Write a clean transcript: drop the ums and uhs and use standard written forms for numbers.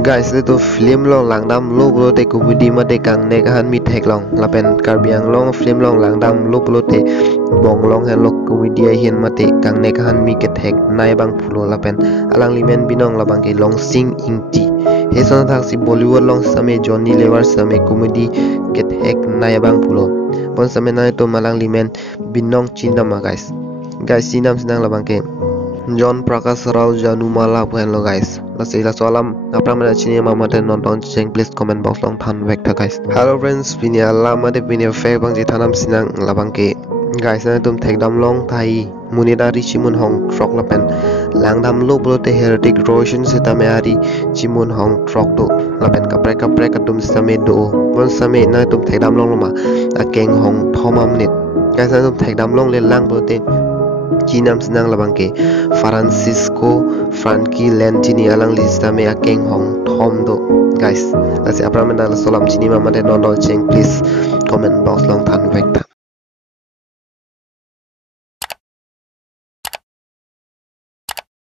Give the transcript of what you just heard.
guys itu film long langdam lo bro te kubudi mate kang ne kahan mi thek long lapen karbiang long film long langdam lo bro te bong long han lok kubudi hian mate kang ne kahan mi ke thek nai bang phulo lapen alang limen binong labang ke long sing ingti he son thak si bollywood long same johnny lever same comedy ke thek nai bang phulo bon same nai to malang limen binong chindama guys sinam sinang labang ke John Prakash Rao Janumala hello guys. Lasila soalam apram mana chini mama ten nonton cheng please comment box long than vector guys. Hello friends pinya lama de pinya fe bang ji thanam sinang labang ke guys na tum thek dam long thai munida ri chimun hong trok lapen langdam lo bro te heretic roshan sitame ari chimun hong trok do lapen kapre katum same do bon same na tum thek dam long loma akeng hong thoma minute guys na tum thek dam long le lang bro te Jinam senang labang ke Francisco Frankie Lentini alang lista me akeng hong Tom do guys. Lasi apra mena solam chini mama de non cheng please comment box long than vector.